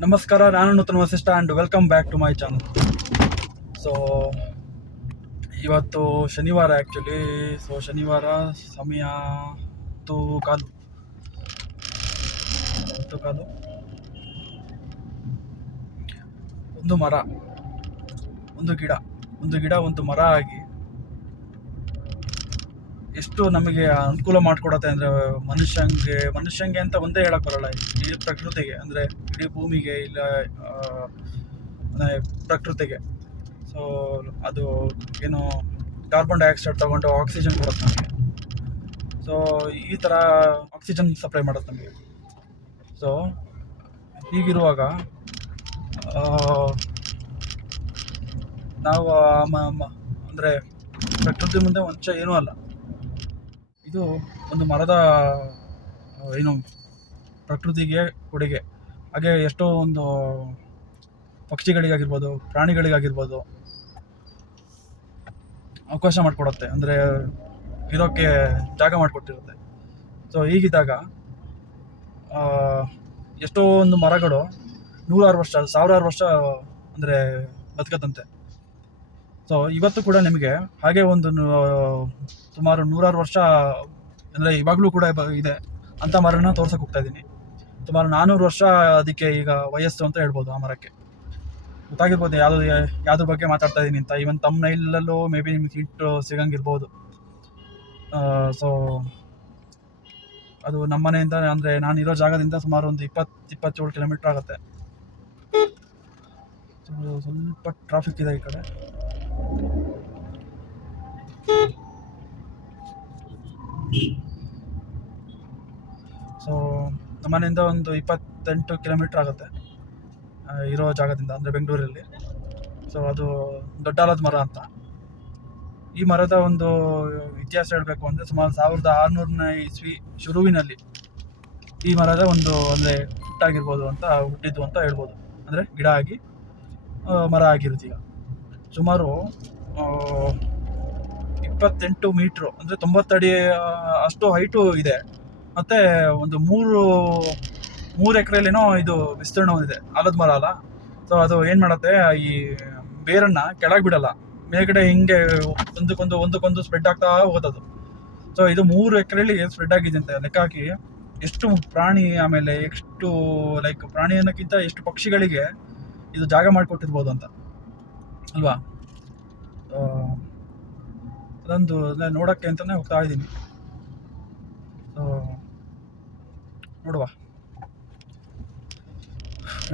ನಮಸ್ಕಾರ, ನಾನು Nutana Vasishta and welcome back to my channel. So ಇವತ್ತು ಶನಿವಾರ ಆ್ಯಕ್ಚುಲಿ. ಶನಿವಾರ ಸಮಯ 10:15 ಒಂದು ಮರ, ಒಂದು ಗಿಡ ಒಂದು ಮರ ಆಗಿ ಎಷ್ಟು ನಮಗೆ ಅನುಕೂಲ ಮಾಡಿಕೊಡತ್ತೆ ಅಂದರೆ ಮನುಷ್ಯಂಗೆ ಅಂತ ಒಂದೇ ಹೇಳಕ್ಕೆ ಬರಲ್ಲ, ಇಡೀ ಪ್ರಕೃತಿಗೆ, ಅಂದರೆ ಇಡೀ ಭೂಮಿಗೆ, ಇಲ್ಲ ಪ್ರಕೃತಿಗೆ. ಸೊ ಅದು ಏನು ಕಾರ್ಬನ್ ಡೈಆಕ್ಸೈಡ್ ತಗೊಂಡು ಆಕ್ಸಿಜನ್ ಕೊಡುತ್ತೆ ನಮಗೆ. ಸೊ ಈ ಥರ ಆಕ್ಸಿಜನ್ ಸಪ್ಲೈ ಮಾಡುತ್ತೆ ನಮಗೆ. ಸೊ ಹೀಗಿರುವಾಗ ನಾವು ಅಂದರೆ ಪ್ರಕೃತಿ ಮುಂದೆ ವಂಚ ಏನೂ ಅಲ್ಲ. ಇದು ಒಂದು ಮರದ ಏನು ಪ್ರಕೃತಿಗೆ ಕೊಡುಗೆ. ಹಾಗೆ ಎಷ್ಟೋ ಒಂದು ಪಕ್ಷಿಗಳಿಗಾಗಿರ್ಬೋದು, ಪ್ರಾಣಿಗಳಿಗಾಗಿರ್ಬೋದು ಅವಕಾಶ ಮಾಡಿಕೊಡುತ್ತೆ, ಅಂದರೆ ಇರೋಕ್ಕೆ ಜಾಗ ಮಾಡಿಕೊಟ್ಟಿರುತ್ತೆ. ಸೊ ಹೀಗಿದ್ದಾಗ ಎಷ್ಟೋ ಒಂದು ಮರಗಳು 100 ವರ್ಷ 1000 ವರ್ಷ ಅಂದರೆ ಬದುಕತ್ತಂತೆ. ಸೊ ಇವತ್ತು ಕೂಡ ನಿಮಗೆ ಹಾಗೆ ಒಂದು ಸುಮಾರು 100 ವರ್ಷ ಅಂದರೆ ಇವಾಗಲೂ ಕೂಡ ಇದೆ ಅಂಥ ಮರನ ತೋರ್ಸಕ್ಕೆ ಹೋಗ್ತಾ ಇದ್ದೀನಿ. ಸುಮಾರು 400 ವರ್ಷ ಅದಕ್ಕೆ ಈಗ ವಯಸ್ಸು ಅಂತ ಹೇಳ್ಬೋದು. ಆ ಮರಕ್ಕೆ ಗೊತ್ತಾಗಿರ್ಬೋದು ಯಾವುದ್ರ ಬಗ್ಗೆ ಮಾತಾಡ್ತಾ ಇದ್ದೀನಿ ಅಂತ. ಈವನ್ ತಮ್ನೈಲಲ್ಲೂ ಮೇ ಬಿ ನಿಮ್ಗೆ ಹಿಂಟ್ ಸಿಗಂಗಿರ್ಬೋದು. ಸೊ ಅದು ನಮ್ಮ ಮನೆಯಿಂದ, ಅಂದರೆ ನಾನಿರೋ ಜಾಗದಿಂದ ಸುಮಾರು ಒಂದು 20-27 ಕಿಲೋಮೀಟ್ರ್ ಆಗುತ್ತೆ. ಸ್ವಲ್ಪ ಟ್ರಾಫಿಕ್ ಇದೆ ಈ ಕಡೆ. ಸೊ ನಮ್ಮನೆಯಿಂದ ಒಂದು 28 ಕಿಲೋಮೀಟ್ರ್ ಆಗುತ್ತೆ ಇರೋ ಜಾಗದಿಂದ, ಅಂದರೆ ಬೆಂಗಳೂರಲ್ಲಿ. ಸೊ ಅದು ದೊಡ್ಡ ಆಲದ ಮರ ಅಂತ. ಈ ಮರದ ಒಂದು ಇತಿಹಾಸ ಹೇಳಬೇಕು ಅಂದರೆ ಸುಮಾರು 1600ನೇ ಇಸ್ವಿ ಶುರುವಿನಲ್ಲಿ ಈ ಮರದ ಒಂದು ಅಂದರೆ ಹುಟ್ಟಿದ್ದು ಅಂತ ಹೇಳ್ಬೋದು. ಅಂದರೆ ಗಿಡ ಆಗಿ ಮರ ಆಗಿರುತ್ತೆ. ಈಗ ಸುಮಾರು 28 ಮೀಟ್ರು ಅಂದರೆ 90 ಅಡಿ ಅಷ್ಟು ಹೈಟು ಇದೆ. ಮತ್ತು ಒಂದು 3 ಎಕರೆಲೇನೋ ಇದು ವಿಸ್ತೀರ್ಣ ಹೊಂದಿದೆ. ಆಲದ ಮರ ಅಲ್ಲ. ಸೊ ಅದು ಏನು ಮಾಡುತ್ತೆ, ಈ ಬೇರನ್ನು ಕೆಳಗೆ ಬಿಡಲ್ಲ, ಮೇಲ್ಗಡೆ ಹಿಂಗೆ ಒಂದಕ್ಕೊಂದು ಸ್ಪ್ರೆಡ್ ಆಗ್ತಾ ಹೋಗೋದು. ಸೊ ಇದು 3 ಎಕರೆಯಲ್ಲಿ ಸ್ಪ್ರೆಡ್ ಆಗಿದೆ ಅಂತ ಲೆಕ್ಕ ಹಾಕಿ. ಎಷ್ಟು ಪ್ರಾಣಿ, ಆಮೇಲೆ ಎಷ್ಟು ಪ್ರಾಣಿ ಅನ್ನೋಕ್ಕಿಂತ ಎಷ್ಟು ಪಕ್ಷಿಗಳಿಗೆ ಇದು ಜಾಗ ಮಾಡಿಕೊಟ್ಟಿರ್ಬೋದು ಅಂತ ಅಲ್ವಾ. ಅದೊಂದು ನೋಡೋಕ್ಕೆ ಅಂತಲೇ ಹೋಗ್ತಾ ಇದ್ದೀನಿ. ಸೊ ನೋಡುವ,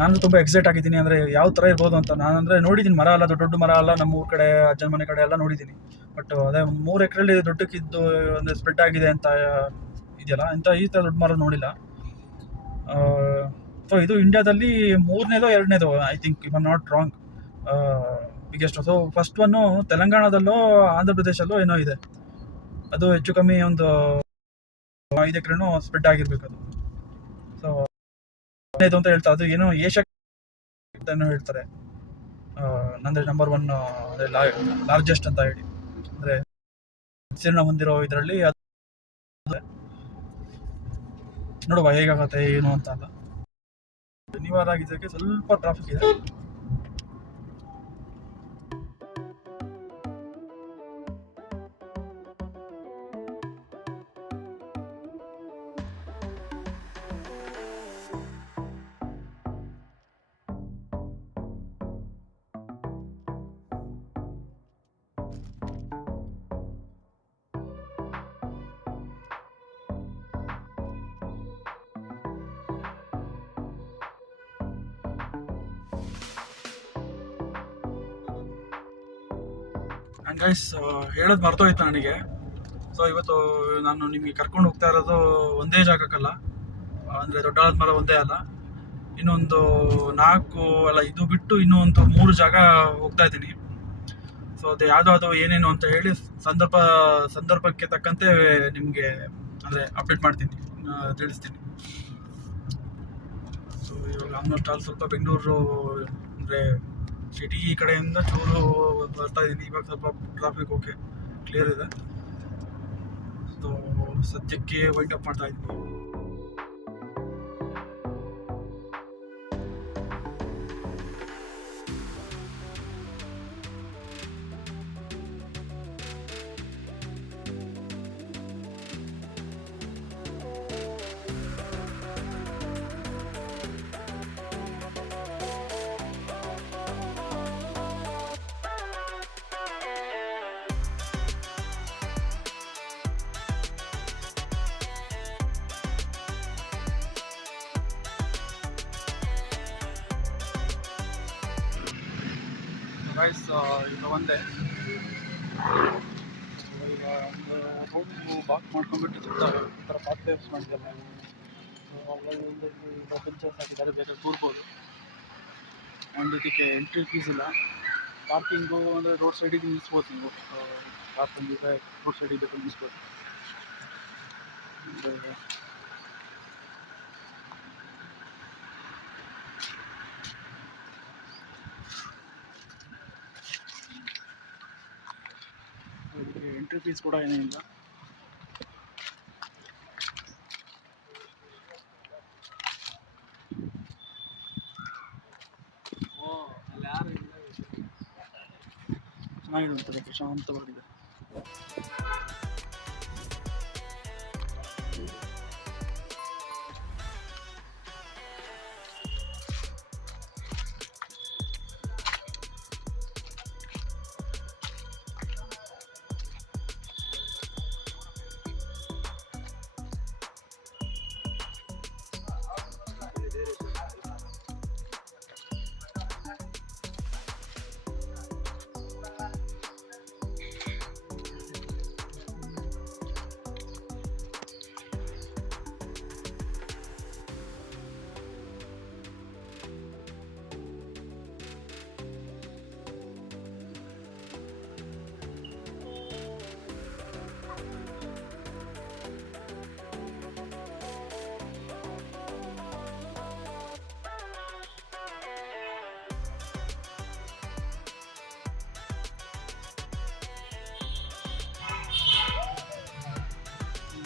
ನಾನು ತುಂಬ ಎಕ್ಸೈಟ್ ಆಗಿದ್ದೀನಿ. ಅಂದರೆ ಯಾವ ಥರ ಇರ್ಬೋದು ಅಂತ. ನಾನಂದರೆ ನೋಡಿದ್ದೀನಿ, ಮರ ಅಲ್ಲ, ದೊಡ್ಡ ಮರ ಅಲ್ಲ, ನಮ್ಮ ಊರ ಕಡೆ ಅಜ್ಜನ ಮನೆ ಕಡೆ ಎಲ್ಲ ನೋಡಿದ್ದೀನಿ. ಬಟ್ ಅದೇ 3 ಎಕರೆಯಲ್ಲಿ ದೊಡ್ಡಕ್ಕಿದ್ದು ಅಂದರೆ ಸ್ಪ್ರೆಡ್ ಆಗಿದೆ ಅಂತ ಇದೆಯಲ್ಲ, ಈ ಥರ ದೊಡ್ಡ ಮರ ನೋಡಿಲ್ಲ. ಸೊ ಇದು ಇಂಡಿಯಾದಲ್ಲಿ 3ನೇದೋ 2ನೇದೋ, I think, if I am not wrong, biggest. So first one ತೆಲಂಗಾಣದಲ್ಲೋ ಆಂಧ್ರ ಪ್ರದೇಶಲ್ಲೋ ಏನೋ ಇದೆ. ಅದು ಹೆಚ್ಚು ಕಮ್ಮಿ ಒಂದು 5 ಎಕರೆನೂ ಸ್ಪ್ರೆಡ್ ಆಗಿರ್ಬೇಕು ಅದು. ಸೊ ಇದು ಅಂತ ಹೇಳ್ತಾರೆ, ಅದು ಏನೋ ಏಷ್ಯಾ ಏನೋ ಹೇಳ್ತಾರೆ, ಅಂದರೆ ನಂಬರ್ 1 ಲಾರ್ಜೆಸ್ಟ್ ಅಂತ ಹೇಳಿ, ಅಂದರೆ ವಿಸ್ತೀರ್ಣ ಹೊಂದಿರೋ ಇದರಲ್ಲಿ. ನೋಡುವ ಹೇಗಾಗತ್ತೆ ಏನು ಅಂತ. ಅಲ್ಲ, ಶನಿವಾರ ಆಗಿದ್ದಕ್ಕೆ ಸ್ವಲ್ಪ ಟ್ರಾಫಿಕ್ ಇದೆ. ಆ್ಯಂಡ್ ಗೈಸ್, ಹೇಳೋದು ಮರ್ತೋಯ್ತು ನನಗೆ. ಸೊ ಇವತ್ತು ನಾನು ನಿಮಗೆ ಕರ್ಕೊಂಡು ಹೋಗ್ತಾ ಇರೋದು ಒಂದೇ ಜಾಗಕ್ಕಲ್ಲ, ಅಂದರೆ ದೊಡ್ಡ ಆಲದ ಮರ ಒಂದೇ ಅಲ್ಲ, ಇನ್ನೊಂದು 4 ಅಲ್ಲ, ಇದು ಬಿಟ್ಟು ಇನ್ನೂ ಒಂದು 3 ಜಾಗ ಹೋಗ್ತಾ ಇದ್ದೀನಿ. ಸೊ ಅದು ಯಾವುದೋ ಏನೇನು ಅಂತ ಹೇಳಿ ಸಂದರ್ಭಕ್ಕೆ ತಕ್ಕಂತೆ ನಿಮಗೆ ಅಂದರೆ ಅಪ್ಡೇಟ್ ಮಾಡ್ತೀನಿ, ತಿಳಿಸ್ತೀನಿ. ಸೊ ಇವಾಗ ಆಲ್ಮೋಸ್ಟ್ ಸ್ವಲ್ಪ ಬೆಂಗಳೂರು ಅಂದರೆ ಸಿಟಿ ಈ ಕಡೆಯಿಂದ ಚೂರು ಬರ್ತಾ ಇದ್ದೀನಿ. ಇವಾಗ ಸ್ವಲ್ಪ ಟ್ರಾಫಿಕ್ ಓಕೆ ಕ್ಲಿಯರ್ ಇದೆ. ಸೊ ಸದ್ಯಕ್ಕೆ ವೈಂಡ್ ಅಪ್ ಮಾಡ್ತಾ ಇದ್ದೀನಿ. ಗೈಸ್ ಈಗ ಒಂದೇ ಈಗ ಒಂದು ರೂಮ್ಗೂ ಬಾಕ್ ಮಾಡ್ಕೊಂಡ್ಬಿಟ್ಟು ಸುತ್ತ ಈ ಥರ ಪಾತ್ರೆ ಯೂಸ್ ಮಾಡಿದ್ದಾರೆ. ಈಗ ಬೆಂಚಸ್ ಹಾಕಿದ್ದಾರೆ, ಬೇಕಾದ್ರೆ ಕೂರ್ಬೋದು. ಆ್ಯಂಡ್ ಇದಕ್ಕೆ ಎಂಟ್ರಿ ಫೀಸ್ ಇಲ್ಲ. ಪಾರ್ಕಿಂಗು ಅಂದರೆ ರೋಡ್ ಸೈಡಿಗೆ ನಿಲ್ಲಿಸ್ಬೋದು ನೀವು. ಕಾರ್ ತಂದಿದ್ರೆ ರೋಡ್ ಸೈಡಿಗೆ ಬೇಕು ನಿಲ್ಲಿಸ್ಬೋದು. ಇದಕ್ಕೆ ಎಂಟ್ರಿ ಫೀಸ್ ಕೂಡ ಏನಿಲ್ಲ. ಚೆನ್ನಾಗಿರುತ್ತದೆ, ಪ್ರಶಾಂತವಾಗಿದೆ.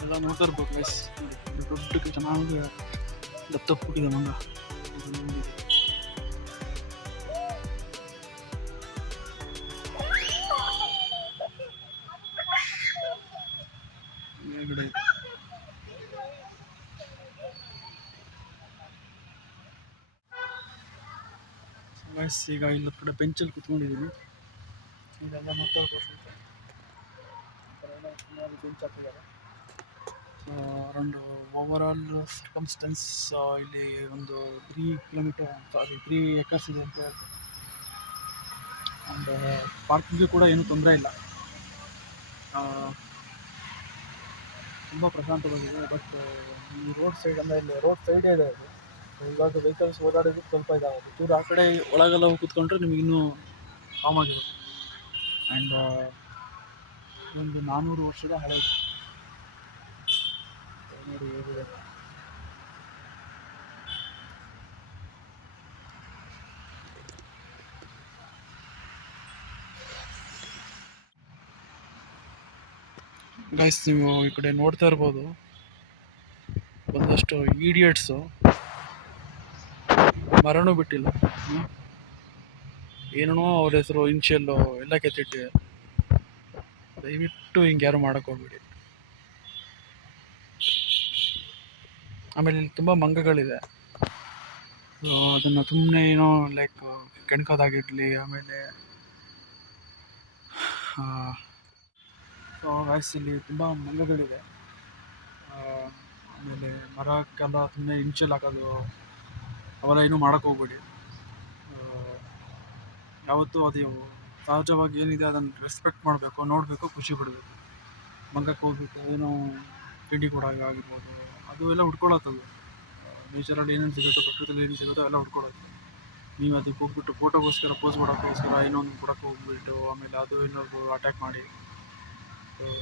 ಎಲ್ಲ ನೋಡ್ತಾ ಇರ್ಬೇಕು ಗೈಸ್. ದೊಡ್ಡಕ್ಕೆ ಚೆನ್ನಾಗಿ ದಪ್ಪಿದೆ ಮಂಗ. ಮೇಲ್ಗಡೆ ಗೈಸ್ ಈಗ ಇಲ್ಲ ಕಡೆ ಬೆಂಚಲ್ಲಿ ಕುತ್ಕೊಂಡಿದ್ದೀನಿ. ಇದೆಲ್ಲ ನೋಡ್ತಾ ಇರ್ಬೋದು. ಬೆಂಚ್ ಹಾಕಿದ್ದಾರೆ. ಅರೌಂಡ್ ಓವರಾಲ್ ಸರ್ಕಮ್ಸ್ಟೆನ್ಸ್ ಇಲ್ಲಿ ಒಂದು 3 ಕಿಲೋಮೀಟರ್ ಸಾರಿ 3 ಎಕರ್ಸ್ ಇದೆ ಅಂತ ಹೇಳ್ತಾರೆ. ಆ್ಯಂಡ್ ಪಾರ್ಕಿಂಗು ಕೂಡ ಏನೂ ತೊಂದರೆ ಇಲ್ಲ. ತುಂಬ ಪ್ರಶಾಂತವಾಗಿದೆ. ಬಟ್ ಈ ರೋಡ್ ಸೈಡ್ ಅಂದರೆ ಇಲ್ಲಿ ರೋಡ್ ಸೈಡೇ ಇದೆ ಅದು. ಇವಾಗ ವೆಹಿಕಲ್ಸ್ ಓಡಾಡೋದಕ್ಕೆ ಸ್ವಲ್ಪ ಇದಾಗುತ್ತೆ. ಚೂರು ಆ ಕಡೆ ಒಳಗೆಲ್ಲ ಹೋಗಿ ಕೂತ್ಕೊಂಡ್ರೆ ನಿಮಗಿನ್ನೂ ಕಾಮ್ ಆಗಿರುತ್ತೆ. ಆ್ಯಂಡ್ ಒಂದು 400 ವರ್ಷದ ಹಳೆಯದು ನೋಡಿ ಹೇಗಿದೆ. ಗೈಸ್ ನೀವು ಈ ಕಡೆ ನೋಡ್ತಾ ಇರ್ಬೋದು, ಒಂದಷ್ಟು ಈಡಿಯಟ್ಸು ಮರನೂ ಬಿಟ್ಟಿಲ್ಲ. ಏನೇನೋ ಅವ್ರ ಹೆಸರು ಇನ್ಷಿಯಲ್ಲು ಎಲ್ಲ ಕೆತ್ತಿಟ್ಟಿದೆ. ದಯವಿಟ್ಟು ಹಿಂಗೆ ಯಾರು ಮಾಡೋಕ್ಕೆ ಹೋಗ್ಬೇಡಿ. ಆಮೇಲೆ ಇಲ್ಲಿ ತುಂಬ ಮಂಗಗಳಿದೆ. ಅದನ್ನು ಸುಮ್ಮನೆ ಏನೋ ಲೈಕ್ ಕೆಣ್ಕೋದಾಗಿರಲಿ. ಆಮೇಲೆ ಗೈಸ್ ಇಲ್ಲಿ ತುಂಬ ಮಂಗಗಳಿದೆ. ಆಮೇಲೆ ಮರಕ್ಕೆಲ್ಲ ಸುಮ್ಮನೆ ಇನ್ಷಿಯಲ್ ಹಾಕೋದು ಅವೆಲ್ಲ ಏನೂ ಮಾಡೋಕ್ಕೆ ಹೋಗ್ಬೇಡಿ. ಯಾವತ್ತೂ ಅದು ಸಹಜವಾಗಿ ಏನಿದೆ ಅದನ್ನು ರೆಸ್ಪೆಕ್ಟ್ ಮಾಡಬೇಕು, ನೋಡಬೇಕು, ಖುಷಿ ಪಡಬೇಕು. ಮಂಗಕ್ಕೆ ಹೋಗ್ಬಿಟ್ಟು ಏನೋ ತಿಂಡಿ ಕೊಡೋದಾಗಿರ್ಬೋದು, ಅದು ಎಲ್ಲ ಹುಡ್ಕೊಳ್ಳೋದು. ನೇಚರಲ್ಲಿ ಏನೇನು ಸಿಗುತ್ತೋ, ಪ್ರಕೃತಿಯಲ್ಲಿ ಏನು ಸಿಗುತ್ತೋ ಎಲ್ಲ ಹುಡ್ಕೊಳ್ಳೋದು. ನೀವು ಅದಕ್ಕೆ ಹೋಗ್ಬಿಟ್ಟು ಫೋಟೋಗೋಸ್ಕರ ಪೋಸ್ ಮಾಡೋಕ್ಕೋಸ್ಕರ ಇನ್ನೊಂದು ಕೊಡೋಕ್ಕೆ ಹೋಗ್ಬಿಟ್ಟು ಆಮೇಲೆ ಅದು ಇನ್ನೊಂದು ಅಟ್ಯಾಕ್ ಮಾಡಿ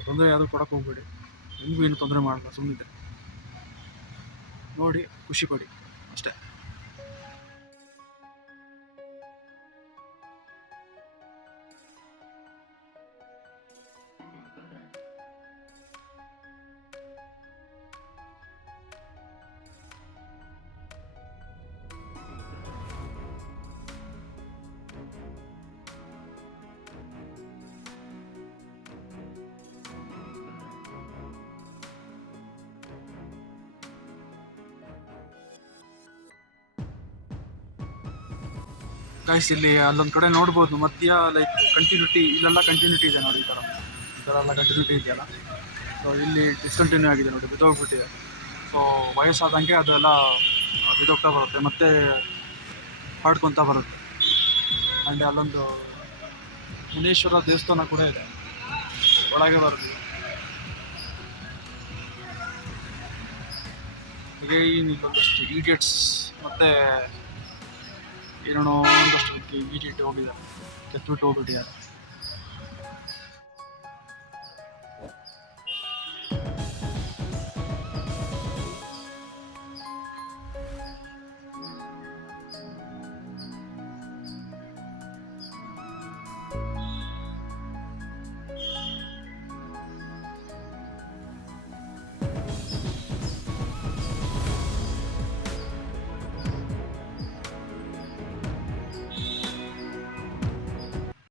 ತೊಂದರೆ ಯಾವುದೂ ಕೊಡೋಕ್ಕೆ ಹೋಗ್ಬೇಡಿ. ನಿಮಗೂ ಏನು ತೊಂದರೆ ಮಾಡಲ್ಲ, ಸುಮ್ಮನೆ ನೋಡಿ ಖುಷಿ ಪಡಿ ಅಷ್ಟೇ. ಗೈಸ್ ಇಲ್ಲಿ ಅಲ್ಲೊಂದು ಕಡೆ ನೋಡ್ಬೋದು ಮಧ್ಯ ಲೈಕ್ ಕಂಟಿನ್ಯೂಟಿ, ಇಲ್ಲೆಲ್ಲ ಕಂಟಿನ್ಯೂಟಿ ಇದೆ ನೋಡಿ. ಈ ಥರ ಎಲ್ಲ ಕಂಟಿನ್ಯೂಟಿ ಇದೆಯಲ್ಲ. ಸೊ ಇಲ್ಲಿ ಡಿಸ್ಕಂಟಿನ್ಯೂ ಆಗಿದೆ ನೋಡಿ, ಬಿದ್ದೋಗ್ಬಿಟ್ಟಿದೆ. ಸೊ ವಯಸ್ಸಾದಂಗೆ ಅದೆಲ್ಲ ಬಿದ್ದೋಗ್ತಾ ಬರುತ್ತೆ, ಮತ್ತೆ ಹಾಡ್ಕೊತಾ ಬರುತ್ತೆ. ಆ್ಯಂಡ್ ಅಲ್ಲೊಂದು ಮುನೇಶ್ವರ ದೇವಸ್ಥಾನ ಕೂಡ ಇದೆ, ಒಳಗೆ ಬರ್ತೀವಿ. ಹಾಗೆ ಇನ್ನೊಂದಷ್ಟು ಈಡಿಯಟ್ಸ್ ಮತ್ತೆ ಏನೋ ಒಂದಷ್ಟು ಇಡಿಯಟ್ ಹೋಗಿದ್ದಾರೆ, ಕೆತ್ಬಿಟ್ಟು ಹೋಗ್ಬಿಟ್ಟಿದ್ದಾರೆ.